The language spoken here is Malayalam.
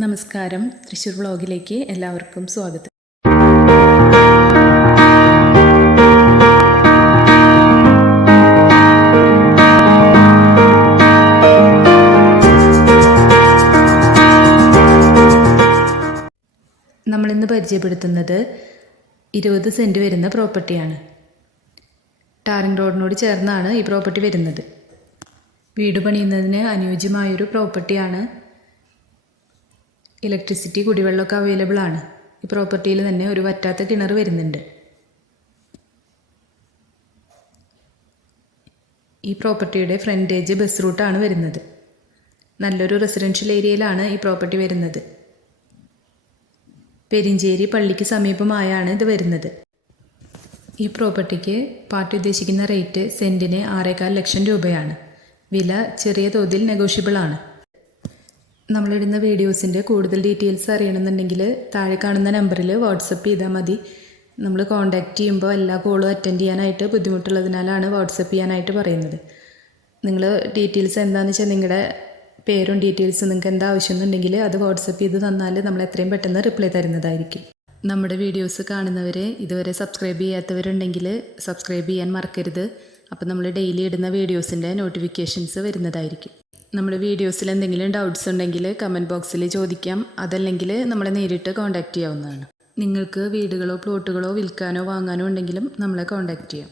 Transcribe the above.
നമസ്കാരം. തൃശ്ശൂർ വ്ളോഗിലേക്ക് എല്ലാവർക്കും സ്വാഗതം. നമ്മളിന്ന് പരിചയപ്പെടുത്തുന്നത് ഇരുപത് സെന്റ് വരുന്ന പ്രോപ്പർട്ടിയാണ്. ടാറിംഗ് റോഡിനോട് ചേർന്നാണ് ഈ പ്രോപ്പർട്ടി വരുന്നത്. വീട് പണിയുന്നതിന് അനുയോജ്യമായൊരു പ്രോപ്പർട്ടിയാണ് ഇലക്ട്രിസിറ്റി കുടിവെള്ളമൊക്കെ അവൈലബിൾ ആണ്. ഈ പ്രോപ്പർട്ടിയിൽ തന്നെ ഒരു വറ്റാത്ത കിണർ വരുന്നുണ്ട്. ഈ പ്രോപ്പർട്ടിയുടെ ഫ്രണ്ടേജ് ബസ് റൂട്ടാണ് വരുന്നത്. നല്ലൊരു റെസിഡൻഷ്യൽ ഏരിയയിലാണ് ഈ പ്രോപ്പർട്ടി വരുന്നത്. പെരിഞ്ചേരി പള്ളിക്ക് സമീപമായാണ് ഇത് വരുന്നത്. ഈ പ്രോപ്പർട്ടിക്ക് പാർട്ടി ഉദ്ദേശിക്കുന്ന റേറ്റ് സെന്റിന് ആറേകാൽ ലക്ഷം രൂപയാണ്. വില ചെറിയ തോതിൽ നെഗോഷ്യബിൾ ആണ്. നമ്മളിടുന്ന വീഡിയോസിന്റെ കൂടുതൽ ഡീറ്റെയിൽസ് അറിയണമെന്നുണ്ടെങ്കിൽ താഴെ കാണുന്ന നമ്പറിൽ വാട്സപ്പ് ചെയ്താൽ മതി. നമ്മൾ കോൺടാക്റ്റ് ചെയ്യുമ്പോൾ എല്ലാ കോളും അറ്റൻഡ് ചെയ്യാനായിട്ട് ബുദ്ധിമുട്ടുള്ളതിനാലാണ് വാട്സപ്പ് ചെയ്യാനായിട്ട് പറയുന്നത്. നിങ്ങൾ ഡീറ്റെയിൽസ് എന്താണെന്ന് വെച്ചാൽ നിങ്ങളുടെ പേരും ഡീറ്റെയിൽസും നിങ്ങൾക്ക് എന്താ ആവശ്യം എന്നുണ്ടെങ്കിൽ അത് വാട്സപ്പ് ചെയ്ത് തന്നാൽ നമ്മൾ എത്രയും പെട്ടെന്ന് റിപ്ലൈ തരുന്നതായിരിക്കും. നമ്മുടെ വീഡിയോസ് കാണുന്നവരെ ഇതുവരെ സബ്സ്ക്രൈബ് ചെയ്യാത്തവരുണ്ടെങ്കിൽ സബ്സ്ക്രൈബ് ചെയ്യാൻ മറക്കരുത്. അപ്പോൾ നമ്മൾ ഡെയിലി ഇടുന്ന വീഡിയോസിന്റെ നോട്ടിഫിക്കേഷൻസ് വരുന്നതായിരിക്കും. നമ്മുടെ വീഡിയോസിൽ എന്തെങ്കിലും ഡൗട്ട്സ് ഉണ്ടെങ്കിൽ കമന്റ് ബോക്സിൽ ചോദിക്കാം. അതല്ലെങ്കിൽ നമ്മളെ നേരിട്ട് കോൺടാക്റ്റ് ചെയ്യാവുന്നതാണ്. നിങ്ങൾക്ക് വീടുകളോ പ്ലോട്ടുകളോ വിൽക്കാനോ വാങ്ങാനോ ഉണ്ടെങ്കിലും നമ്മളെ കോൺടാക്റ്റ് ചെയ്യാം.